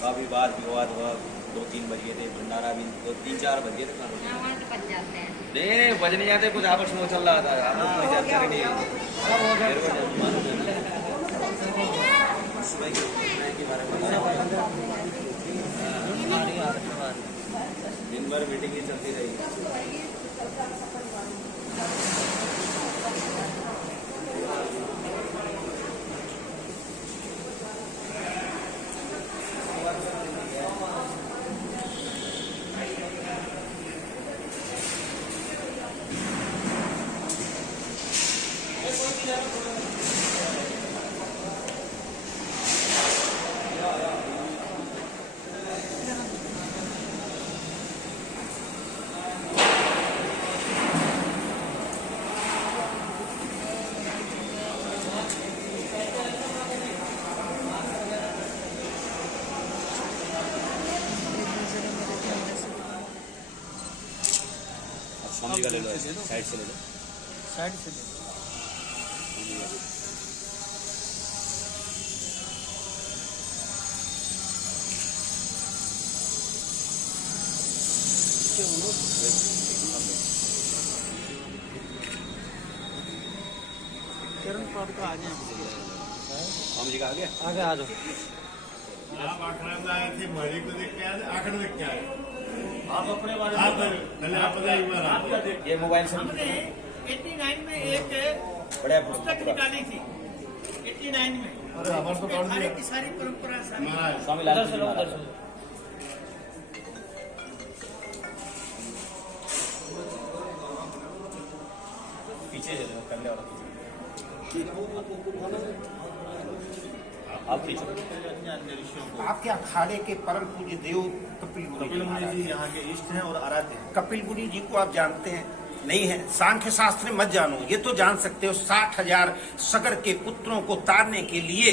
काफ़ी बार विवाद हुआ, 2-3 बज गए थे, भंडारा भी 2-3-4 बज गए थे। नहीं बज नहीं जाते, कुछ आपस में चल रहा था, आपस में चर्चा नहीं है। दिन भर मीटिंग ही चलती रही। स्वामी का ले लो, साइड से ले लो, साइड से ले लो। किरण पाठ का आगे स्वामी जी का आ गया, आगे आ जाओ। आप आखड़ा में आए थे, मरी को देख के आए, आखड़ा देख के आए। आप अपने बारे में आप बताइए, एक बार आप ये मोबाइल से 89 में एक बड़ा पुस्तक निकाली थी, 89 में। अरे हमारे तो पढ़ खाने दिया की सारी परंपरा सारी महाराज। स्वामी लाल उधर से लो, उधर से लो। पीछे ले लो, करने वाला आप पीछे। आपके अखाड़े के परम पूज्य देव कपिल मुनि जी यहाँ के इष्ट हैं और आराध्य हैं। कपिल मुनि जी को आप जानते हैं? नहीं है। सांख्य शास्त्र में मत जानो, ये तो जान सकते हो 60,000 सगर के पुत्रों को तारने के लिए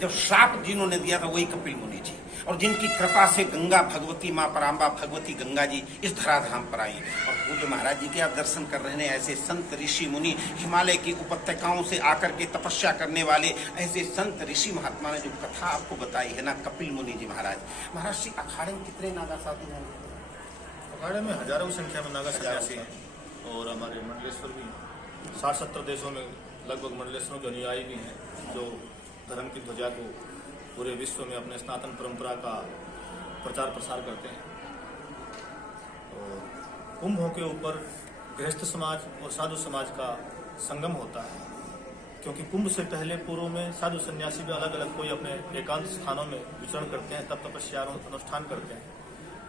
जब श्राप जिन्होंने दिया था वही कपिल मुनि जी, और जिनकी कृपा से गंगा भगवती माँ पराम्बा भगवती गंगा जी इस धराधाम पर आई। और पूज्य महाराज जी के आप दर्शन कर रहे हैं, ऐसे संत ऋषि मुनि हिमालय की उपत्यकाओं से आकर के तपस्या करने वाले ऐसे संत ऋषि महात्मा ने जो कथा आपको बताई है ना, कपिल मुनि जी महाराज। महाराज श्री अखाड़े में कितने नागा साधु हैं? अखाड़े में हजारों की संख्या में नागा सन्यासी हैं और हमारे मंडलेश्वर भी हैं। 60-70 देशों में लगभग मंडलेश्वरों के अनुयायी भी हैं जो धर्म की ध्वजा को पूरे विश्व में अपने सनातन परंपरा का प्रचार प्रसार करते हैं। और कुंभों के ऊपर गृहस्थ समाज और साधु समाज का संगम होता है, क्योंकि कुंभ से पहले पूर्व में साधु सन्यासी भी अलग अलग कोई अपने एकांत स्थानों में विचरण करते हैं, तप तपस्या अनुष्ठान करते हैं,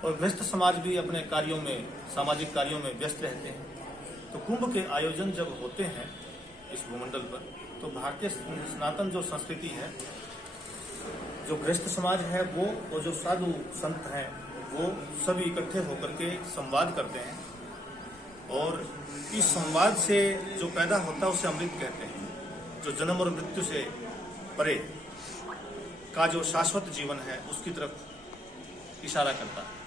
और गृहस्थ समाज भी अपने कार्यों में, सामाजिक कार्यों में व्यस्त रहते हैं। तो कुंभ के आयोजन जब होते हैं इस भूमंडल पर, तो भारतीय सनातन जो संस्कृति है, जो गृहस्थ समाज है वो और जो साधु संत हैं वो सभी इकट्ठे होकर के संवाद करते हैं, और इस संवाद से जो पैदा होता है उसे अमृत कहते हैं, जो जन्म और मृत्यु से परे का जो शाश्वत जीवन है उसकी तरफ इशारा करता है।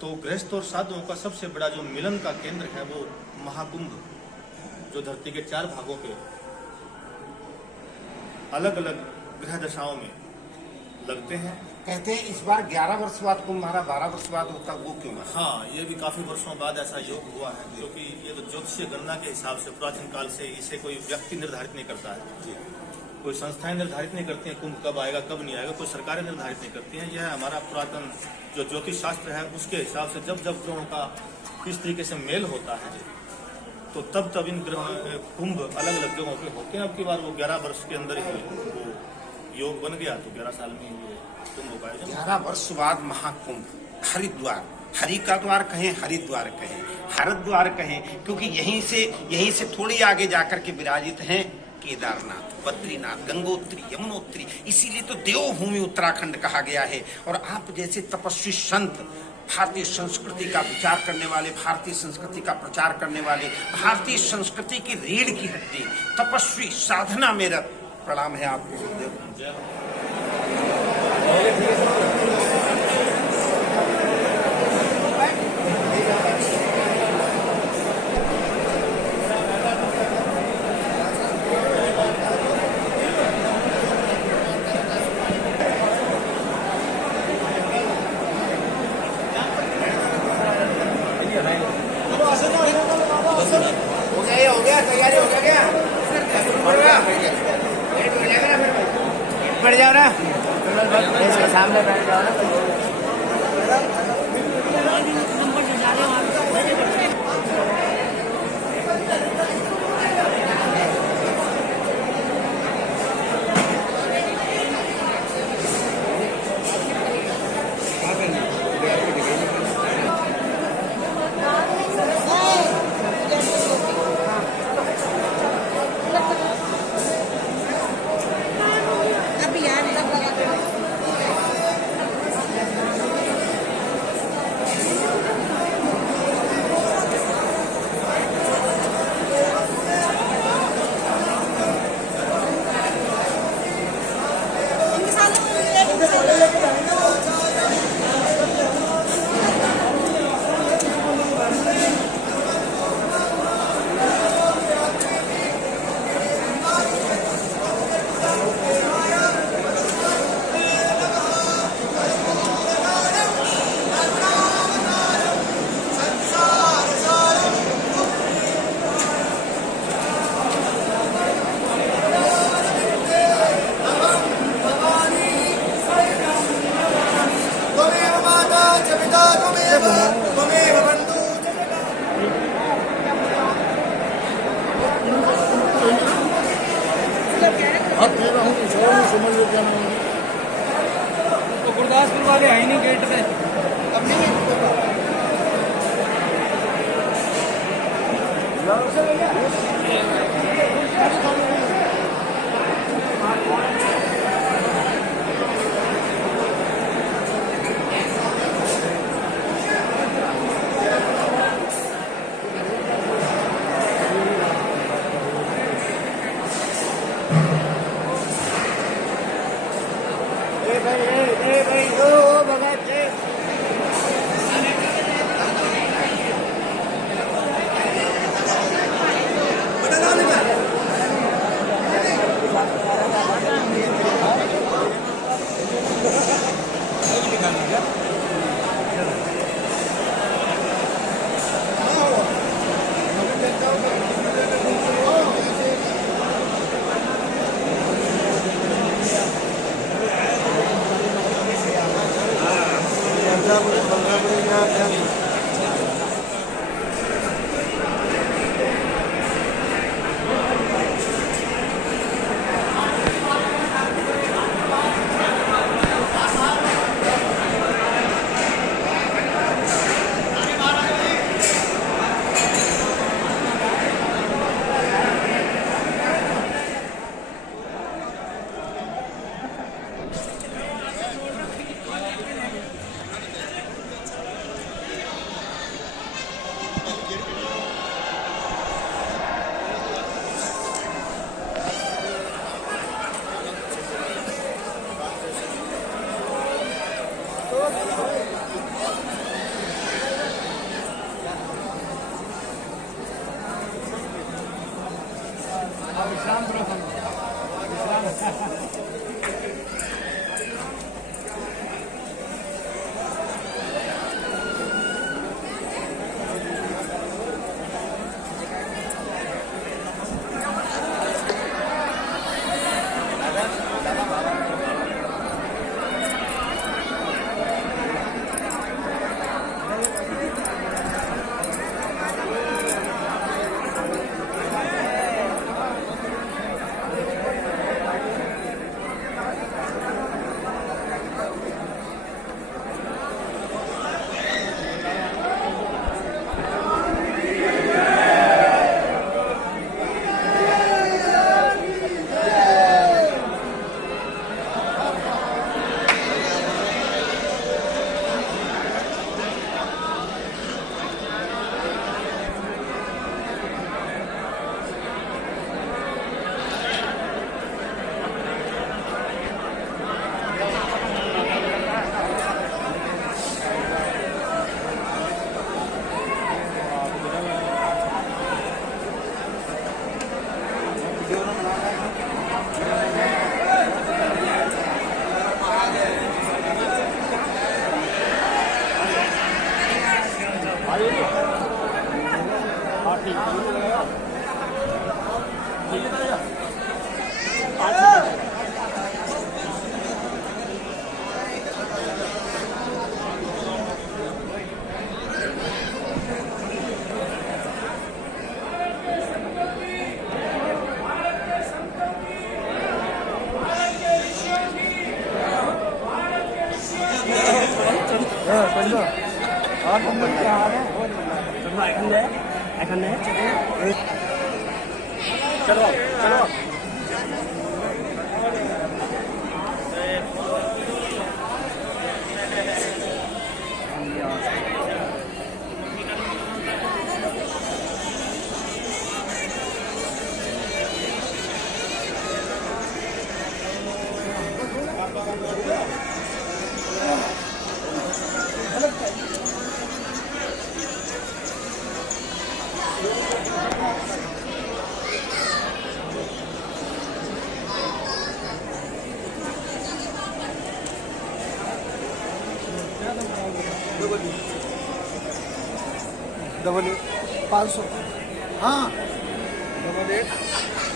तो गृहस्थ और साधुओं का सबसे बड़ा जो मिलन का केंद्र है वो महाकुंभ, जो धरती के 4 भागों के अलग अलग ग्रह दशाओं में लगते हैं। कहते हैं इस बार 11 वर्ष बाद कुंभ, हमारा 12 वर्ष बाद होता, वो क्यों है? हाँ, ये भी काफी वर्षों बाद ऐसा योग हुआ है, क्योंकि ये तो ज्योतिषीय गणना के हिसाब से प्राचीन काल से इसे कोई व्यक्ति निर्धारित नहीं करता है, कोई संस्थाएं निर्धारित नहीं करती हैं कुंभ कब आएगा कब नहीं आएगा, कोई सरकारें निर्धारित नहीं करती हैं। यह हमारा पुरातन जो ज्योतिष शास्त्र है उसके हिसाब से जब जब ग्रहों का किस तरीके से मेल होता है तो तब तब इन ग्रहों कुंभ अलग अलग जगहों पे होते हैं। अब की बार वो 11 वर्ष के अंदर ही वो योग बन गया, तो 11 साल में ये कुंभ का आयोजन। 11 वर्ष बाद महाकुंभ, हरिद्वार, हरि का द्वार कहें, हरिद्वार कहें, हरिद्वार कहें, क्योंकि यहीं से थोड़ी आगे जाकर के विराजित हैं केदारनाथ, बद्रीनाथ, गंगोत्री, यमुनोत्री। इसीलिए तो देवभूमि उत्तराखंड कहा गया है। और आप जैसे तपस्वी संत, भारतीय संस्कृति का विचार करने वाले, भारतीय संस्कृति का प्रचार करने वाले, भारतीय संस्कृति की रीढ़ की हड्डी, तपस्वी, साधना मेरा प्रणाम है आपको। बैठ जाओ ना, इसके सामने बैठ जाओ ना। तो गुरदासपुर वाले है ही नहीं गेट पे। और तुम लोग क्या हाल है? चलो चलो डबल 500 हाँ डबल 8